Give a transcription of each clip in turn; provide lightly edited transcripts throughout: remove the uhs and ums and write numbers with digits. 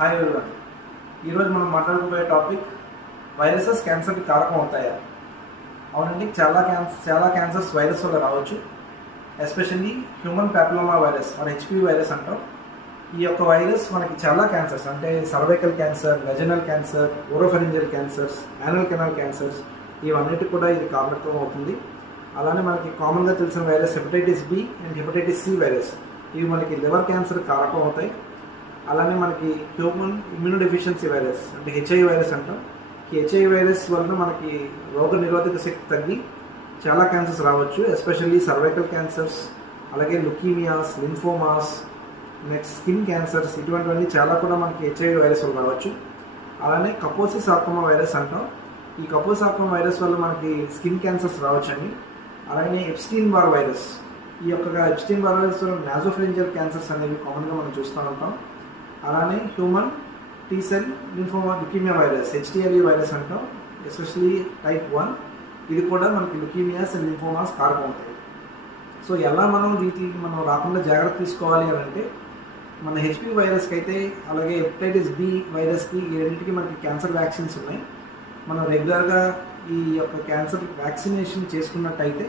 Hi everyone. ఈరోజు మనం మాట్లాడుకోబోయే topic viruses క్యాన్సర్కి కారకం అవుతాయా? అవునండి, చాలా క్యాన్సర్స్ వైరస్ వల్ల రావచ్చు. ఎస్పెషల్లీ హ్యూమన్ ప్యాపిలోమా వైరస్ మన హెచ్పివి వైరస్ అంటాం. ఈ యొక్క వైరస్ మనకి చాలా క్యాన్సర్స్ అంటే cervical cancer, vaginal cancer, oropharyngeal cancers, anal canal cancers ఇవన్నిటికి కూడా ఇది కారణం అవుతుంది. అలానే మనకి కామన్గా తెలిసిన virus hepatitis B and hepatitis C virus ఇవి మనకి లివర్ క్యాన్సర్ కారకం అవుతాయి. అలానే మనకి హ్యూమన్ ఇమ్యూనోడెఫిషియన్సీ వైరస్ అంటే హెచ్ఐవి వైరస్ అంటాం. ఈ హెచ్ఐవి వైరస్ వలన మనకి రోగ నిరోధక శక్తి తగ్గి చాలా క్యాన్సర్స్ రావచ్చు. ఎస్పెషల్లీ సర్వైకల్ క్యాన్సర్స్, అలాగే leukaemias, lymphomas, next skin cancers ఇటువంటివన్నీ చాలా కూడా మనకి హెచ్ఐవి వైరస్ వల్ల రావచ్చు. అలానే కపోసి సార్కోమా వైరస్ అంటాం. ఈ కపోసి సార్కోమా వైరస్ వల్ల మనకి స్కిన్ క్యాన్సర్స్ రావచ్చండి. అలానే ఎప్స్టీన్ బార్ వైరస్, ఈ యొక్క ఎప్స్టీన్ బార్ వైరస్ వల్ల నాజోఫెరింజియల్ క్యాన్సర్స్ అనేవి కామన్గా మనం చూస్తూ ఉంటాం. అలానే human T cell lymphoma leukaemia virus HTLV virus అంటాం. ఎస్పెషలీ టైప్ 1 ఇది కూడా మనకి లుకీమియాస్ అండ్ లింఫోమాస్ కారకం అవుతాయి. సో ఎలా మనం వీటికి రాకుండా జాగ్రత్త తీసుకోవాలి అని అంటే మన హెచ్పి వైరస్కి అయితే అలాగే హెపటైటిస్ బి వైరస్కి ఈ రెండింటికి మనకి క్యాన్సర్ వ్యాక్సిన్స్ ఉన్నాయి. మనం రెగ్యులర్గా ఈ యొక్క క్యాన్సర్ వ్యాక్సినేషన్ చేసుకున్నట్టయితే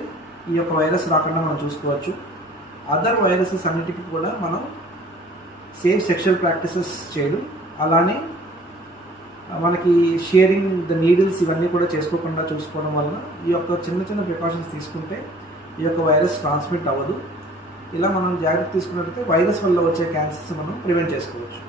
ఈ యొక్క వైరస్ రాకుండా మనం చూసుకోవచ్చు. అదర్ వైరసెస్ అన్నిటికీ కూడా మనం సేఫ్ సెక్షువల్ ప్రాక్టీసెస్ చేయడం, అలానే మనకి షేరింగ్ ద నీడిల్స్ ఇవన్నీ కూడా చేసుకోకుండా చూసుకోవడం వలన ఈ యొక్క చిన్న చిన్న ప్రికాషన్స్ తీసుకుంటే ఈ యొక్క వైరస్ ట్రాన్స్మిట్ అవ్వదు. ఇలా మనం జాగ్రత్త తీసుకున్నట్లయితే వైరస్ వల్ల వచ్చే క్యాన్సర్స్ మనం ప్రివెంట్ చేసుకోవచ్చు.